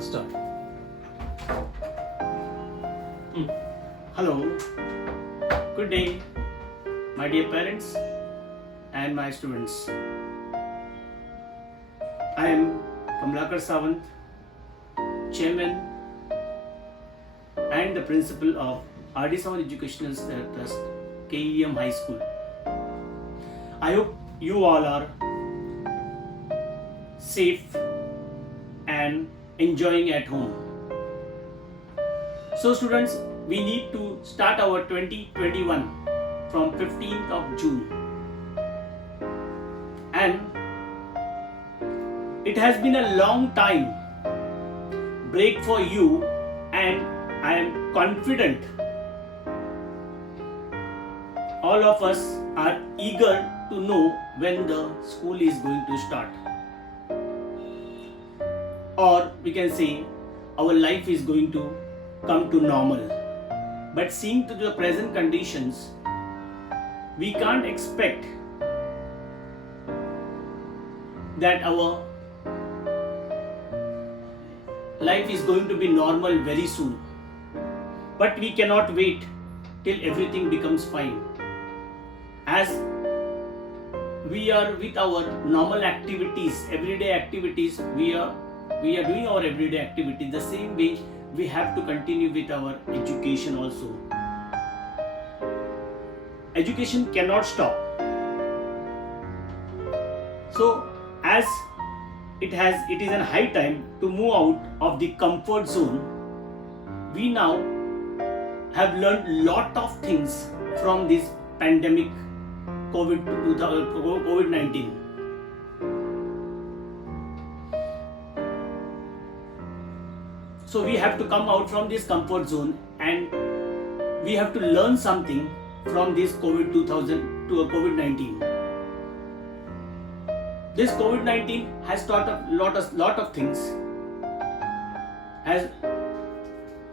Start. Hello, good day, my dear parents and my students. I am Kamlakar Sawant, Chairman and the Principal of R.D. Sawant Educational Trust, KEM High School. I hope you all are safe and enjoying at home. So students, we need to start our 2021 from 15th of June, and it has been a long time break for you, and I am confident all of us are eager to know when the school is going to start, or we can say our life is going to come to normal. But seeing to the present conditions, we can't expect that our life is going to be normal very soon. But we cannot wait till everything becomes fine. As we are with our normal activities, everyday activities, we are doing our everyday activities. The same way we have to continue with our education also. Education cannot stop. So as it is a high time to move out of the comfort zone, we now have learned lot of things from this pandemic COVID-19. So we have to come out from this comfort zone, and we have to learn something from this COVID-19. This COVID-19 has taught a lot of things, has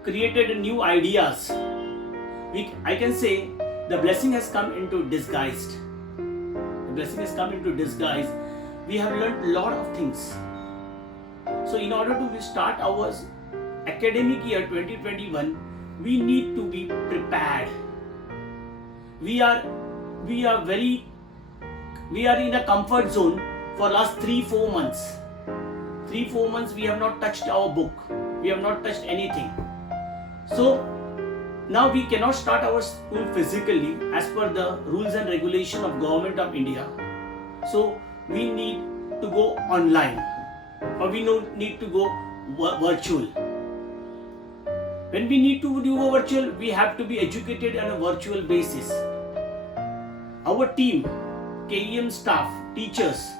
created new ideas. I can say the blessing has come into disguise. The blessing has come into disguise. We have learned a lot of things. So in order to start our academic year 2021, we need to be prepared. We are in a comfort zone for last 3-4 months. 3-4 months we have not touched our book. We have not touched anything. So now we cannot start our school physically as per the rules and regulation of Government of India. So we need to go online, or we need to go virtual. When we need to do a virtual, we have to be educated on a virtual basis. Our team, KEM staff, teachers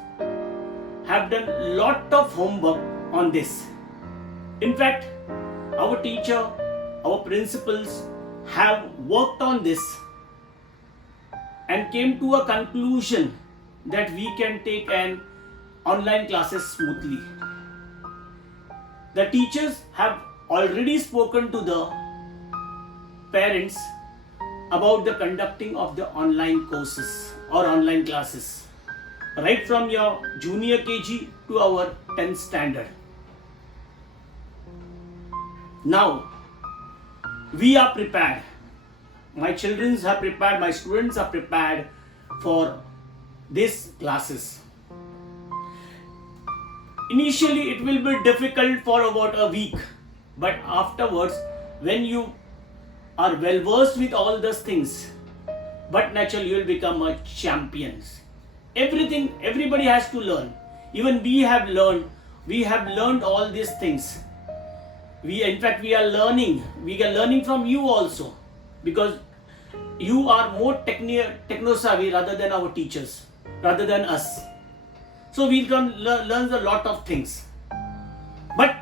have done lot of homework on this. In fact, our teacher, our principals have worked on this and came to a conclusion that we can take an online classes smoothly. The teachers have already spoken to the parents about the conducting of the online courses or online classes, right from your junior KG to our 10th standard. Now we are prepared. My children are prepared, my students are prepared for these classes. Initially it will be difficult for about a week, but afterwards, when you are well versed with all those things, but naturally you will become a champion. Everybody has to learn. Even we have learned all these things. We are learning from you also, because you are more techno savvy rather than our teachers, rather than us. So we can learn a lot of things. But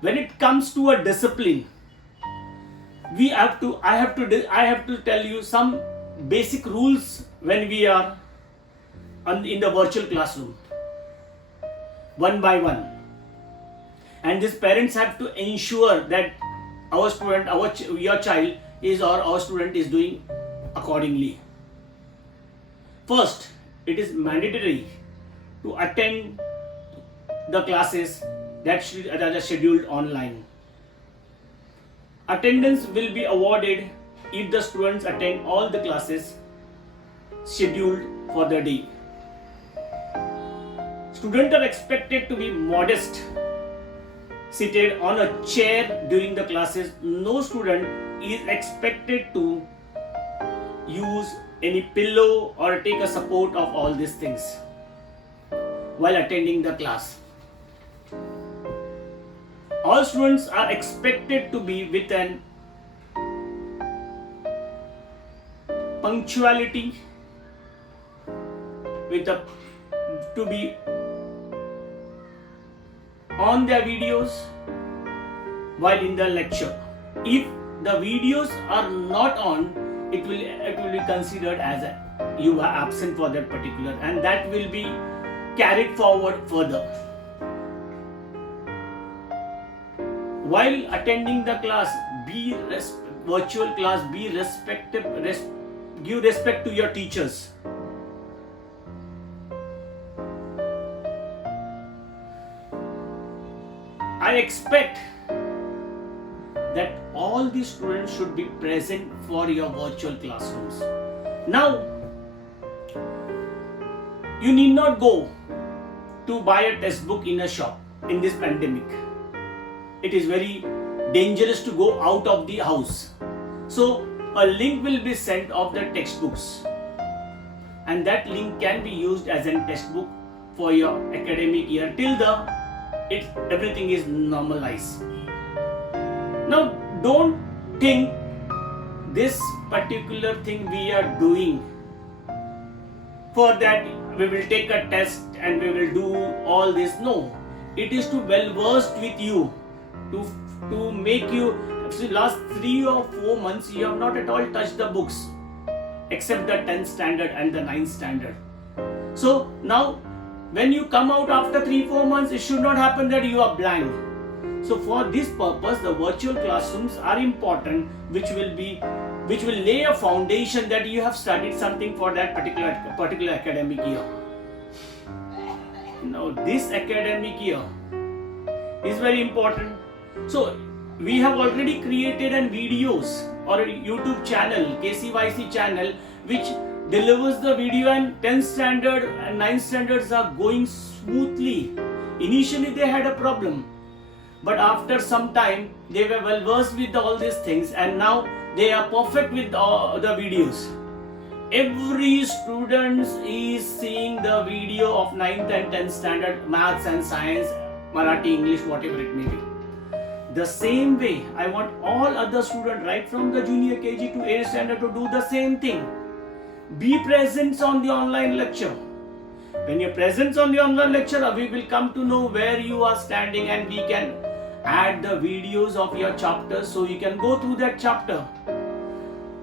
when it comes to a discipline, I have to tell you some basic rules when we are in the virtual classroom, one by one. And these parents have to ensure that our child is, or our student is doing accordingly. First, it is mandatory to attend the classes that are scheduled online. Attendance will be awarded if the students attend all the classes scheduled for the day. Students are expected to be modest, seated on a chair during the classes. No student is expected to use any pillow or take a support of all these things while attending the class. All students are expected to be with an punctuality, to be on their videos while in the lecture. If the videos are not on, it will be considered as you are absent for that particular, and that will be carried forward further. While attending the class, virtual class, give respect to your teachers. I expect that all the students should be present for your virtual classrooms. Now, you need not go to buy a textbook in a shop in this pandemic. It is very dangerous to go out of the house. So, a link will be sent of the textbooks, and that link can be used as a textbook for your academic year till everything is normalized. Now, don't think this particular thing we are doing, for that we will take a test and we will do all this. No, it is to well versed with you, to make you. Last 3 or 4 months you have not at all touched the books except the 10th standard and the 9th standard. So now when you come out after 3-4 months, it should not happen that you are blank. So for this purpose, the virtual classrooms are important, which will lay a foundation that you have studied something for that particular academic year. Now this academic year is very important. So we have already created an videos or a YouTube channel, KCYC channel, which delivers the video, and 10th standard and 9th standards are going smoothly. Initially they had a problem, but after some time they were well versed with all these things, and now they are perfect with the videos. Every student is seeing the video of 9th and 10th standard maths and science, Marathi, English, whatever it may be. The same way, I want all other students right from the junior KG to 8th standard to do the same thing. Be present on the online lecture. When you're present on the online lecture, we will come to know where you are standing, and we can add the videos of your chapters so you can go through that chapter.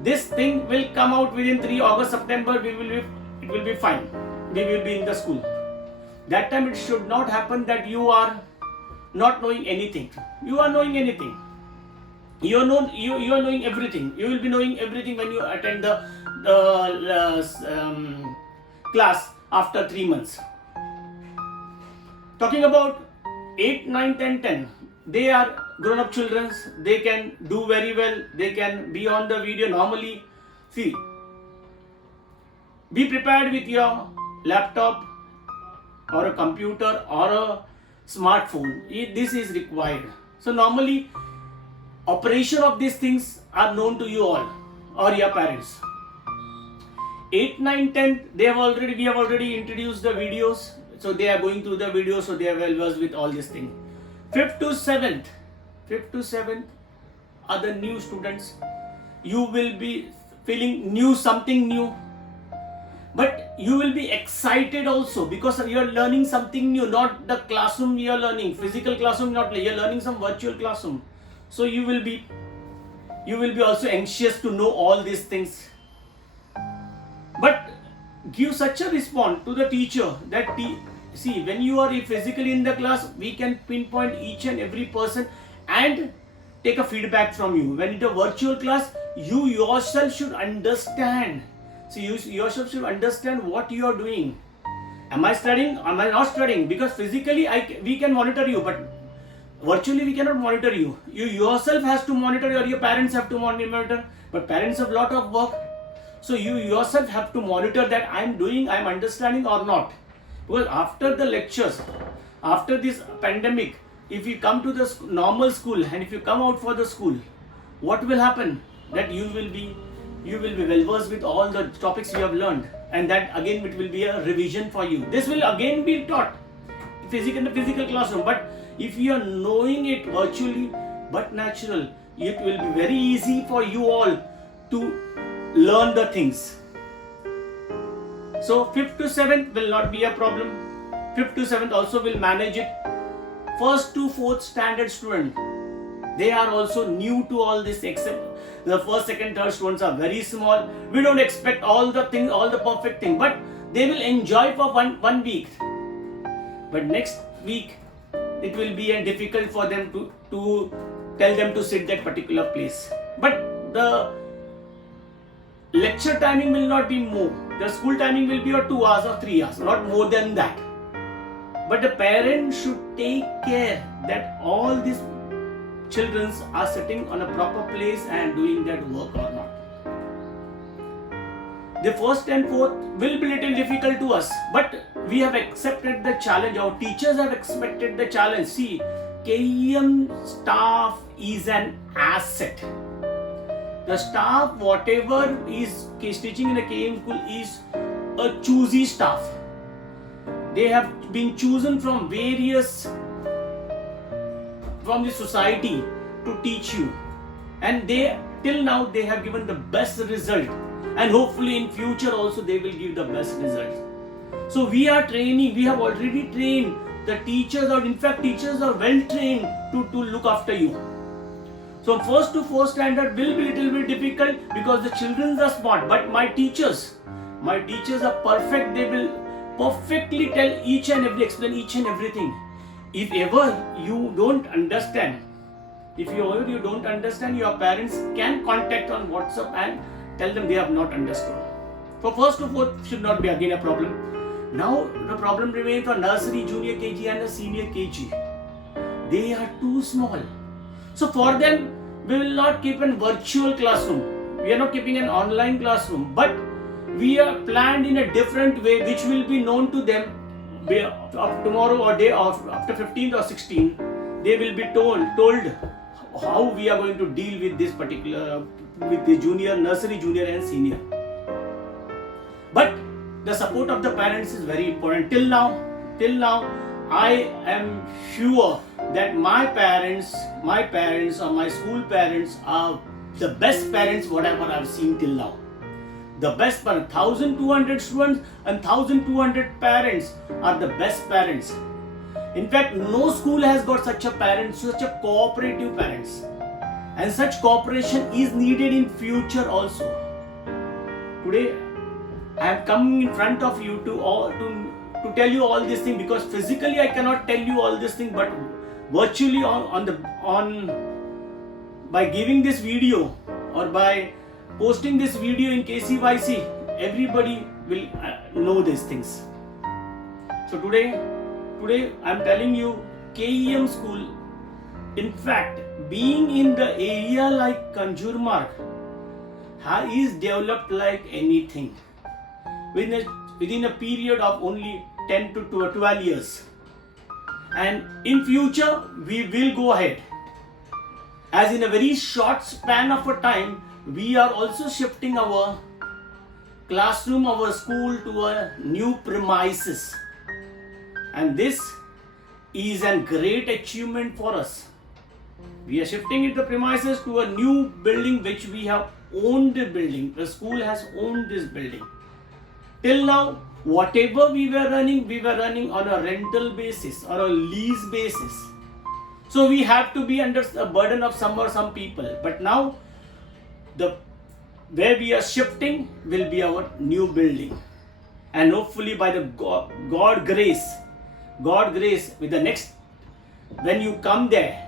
This thing will come out within 3 August, September. It will be fine. We will be in the school. That time it should not happen that you are not knowing anything. You are knowing anything. You are knowing everything. You will be knowing everything when you attend the class after 3 months. Talking about 8, 9, 10, 10. They are grown-up children. They can do very well. They can be on the video normally. See, be prepared with your laptop or a computer or a smartphone. This is required. So normally operation of these things are known to you all or your parents. 8, 9, 10, we have already introduced the videos, so they are going through the videos, so they are well versed with all these things. 5th to 7th are the new students. You will be feeling something new, but you will be excited also because you are learning something new, not the classroom you are learning, physical classroom, not you are learning some virtual classroom. So you will be also anxious to know all these things. But give such a response to the teacher that see, when you are physically in the class, we can pinpoint each and every person and take a feedback from you. When in a virtual class, you yourself should understand. So you yourself should understand what you are doing. Am I studying? Am I not studying? Because physically we can monitor you, but virtually we cannot monitor you. You yourself has to monitor, or your parents have to monitor, but parents have lot of work. So you yourself have to monitor that I'm understanding or not. Because after the lectures, after this pandemic, if you come to the normal school and if you come out for the school, what will happen? That you will be well versed with all the topics you have learned, and that again it will be a revision for you. This will again be taught in the physical classroom, but if you are knowing it virtually but natural, it will be very easy for you all to learn the things. So 5th to 7th will not be a problem. 5th to 7th also will manage it. 1st to 4th standard student, they are also new to all this, except the 1st, 2nd, 3rd students are very small. We don't expect all the things, all the perfect thing, but they will enjoy for one week. But next week, it will be difficult for them to tell them to sit that particular place. But the lecture timing will not be more. The school timing will be 2 hours or 3 hours, not more than that. But the parents should take care that all these children are sitting on a proper place and doing that work or not. The 1st and 4th will be little difficult to us, but we have accepted the challenge. Our teachers have accepted the challenge. See, KEM staff is an asset. The staff, whatever is teaching in a KEM school, is a choosy staff. They have been chosen from the society to teach you, and they till now they have given the best result, and hopefully in future also they will give the best results. So we are training, we have already trained the teachers, or in fact teachers are well trained to look after you. So 1st to 4th standard will be little bit difficult because the children are smart, but my teachers are perfect. They will perfectly tell explain each and everything. If ever you don't understand, your parents can contact on WhatsApp and tell them they have not understood. For 1st to 4th should not be again a problem. Now the problem remains for nursery, junior KG and a senior KG. They are too small. So for them, we will not keep a virtual classroom. We are not keeping an online classroom, but we are planned in a different way, which will be known to them tomorrow or day after 15th or 16th. They will be told how we are going to deal with this particular, with the junior, nursery, junior and senior. But the support of the parents is very important. Till now, I am sure that my parents or my school parents are the best parents whatever I've seen till now. The best parents, 1,200 students and 1,200 parents are the best parents. In fact, no school has got such a cooperative parents. And such cooperation is needed in future also. Today, I am coming in front of you to tell you all these things, because physically I cannot tell you all these things, but virtually by giving this video or by posting this video in KCYC, everybody will know these things. So today I am telling you, KEM school, in fact, being in the area like Kanjurmarg, is developed like anything within a period of only 10 to 12 years. And in future, we will go ahead. As in a very short span of a time, we are also shifting our classroom, our school to a new premises. And this is a great achievement for us. We are shifting the premises to a new building which we have owned the building. The school has owned this building. Till now, whatever we were running on a rental basis or a lease basis. So we have to be under a burden of some people. But now, where we are shifting will be our new building. And hopefully by the God grace, with the next, when you come there,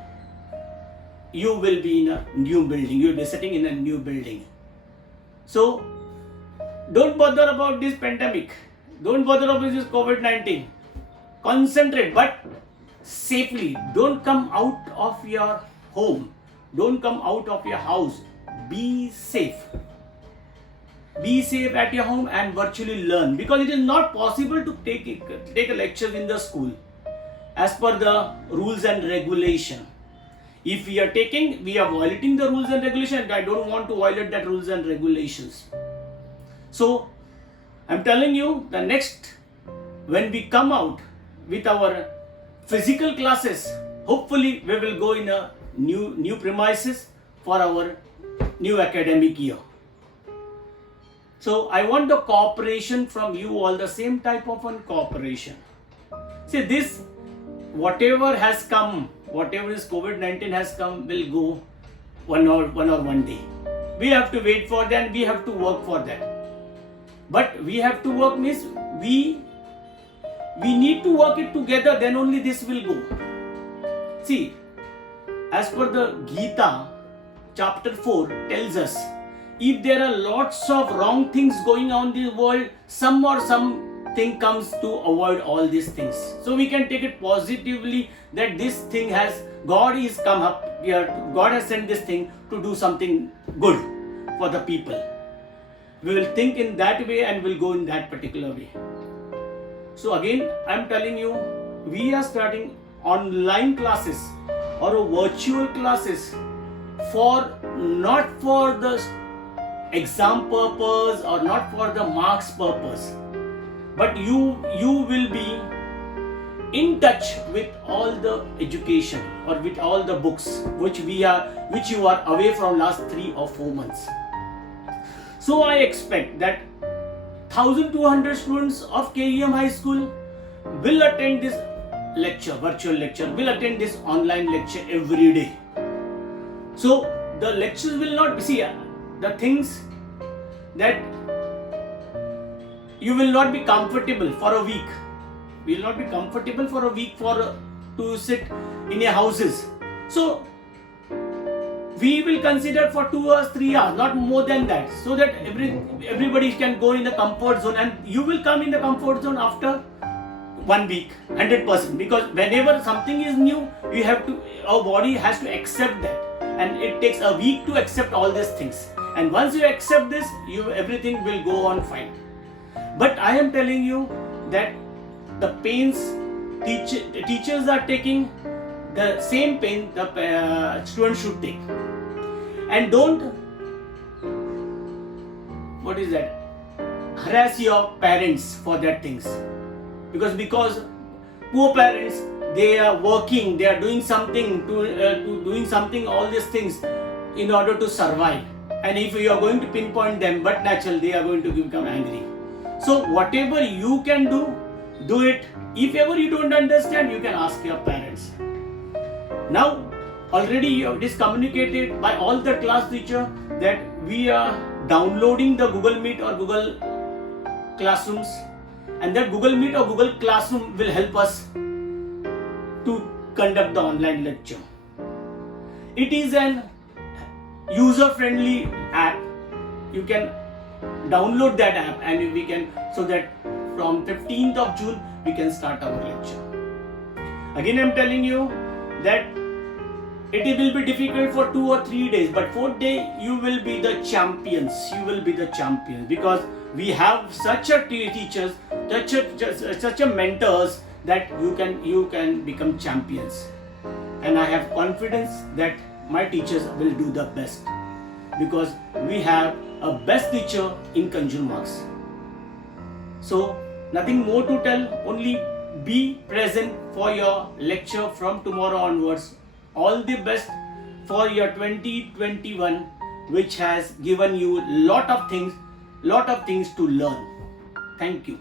you will be in a new building. You will be sitting in a new building. So, don't bother about this pandemic. Don't bother about this COVID-19. Concentrate, but safely. Don't come out of your home. Don't come out of your house. Be safe. Be safe at your home and virtually learn, because it is not possible to take a lecture in the school as per the rules and regulation. If we are violating the rules and regulations. I don't want to violate that rules and regulations. So I'm telling you, the next, when we come out with our physical classes, hopefully we will go in a new premises for our new academic year. So I want the cooperation from you all, the same type of cooperation. See, this, whatever has come, whatever is COVID-19 has come, will go one day. We have to wait for that, we have to work for that. But we have to work means we need to work it together, then only this will go. See, as per the Gita, chapter 4 tells us, if there are lots of wrong things going on in the world, something comes to avoid all these things. So we can take it positively that this thing God is come up here, God has sent this thing to do something good for the people. We will think in that way and will go in that particular way. So again, I am telling you, we are starting online classes or virtual classes not for the exam purpose or not for the marks purpose, but you will be in touch with all the education or with all the books which you are away from last 3 or 4 months. So I expect that 1200 students of KEM High School will attend this virtual lecture, will attend this online lecture every day. So the lectures will not be, the things that you will not be comfortable for a week. We will not be comfortable for a week to sit in your houses. So we will consider for 2 hours, 3 hours, not more than that, so that everybody can go in the comfort zone, and you will come in the comfort zone after 1 week, 100%. Because whenever something is new, our body has to accept that, and it takes a week to accept all these things. And once you accept this, everything will go on fine. But I am telling you that the pains teachers are taking, the same pain the students should take. And don't harass your parents for that things, because poor parents, they are working, they are doing something all these things in order to survive. And if you are going to pinpoint them, but naturally they are going to become angry. So whatever you can do it. If ever you don't understand, you can ask your parents. Now already it is communicated by all the class teacher that we are downloading the Google Meet or Google Classrooms, and that Google Meet or Google Classroom will help us to conduct the online lecture. It is an user-friendly app. You can download that app, and so that from 15th of June we can start our lecture. Again, I am telling you that it will be difficult for 2 or 3 days, but 4th day you will be the champions. You will be the champions, because we have such a teachers, such a mentors that you can become champions. And I have confidence that my teachers will do the best, because we have a best teacher in Kanjur Marks. So nothing more to tell, only be present for your lecture from tomorrow onwards. All the best for your 2021, which has given you lot of things to learn. Thank you.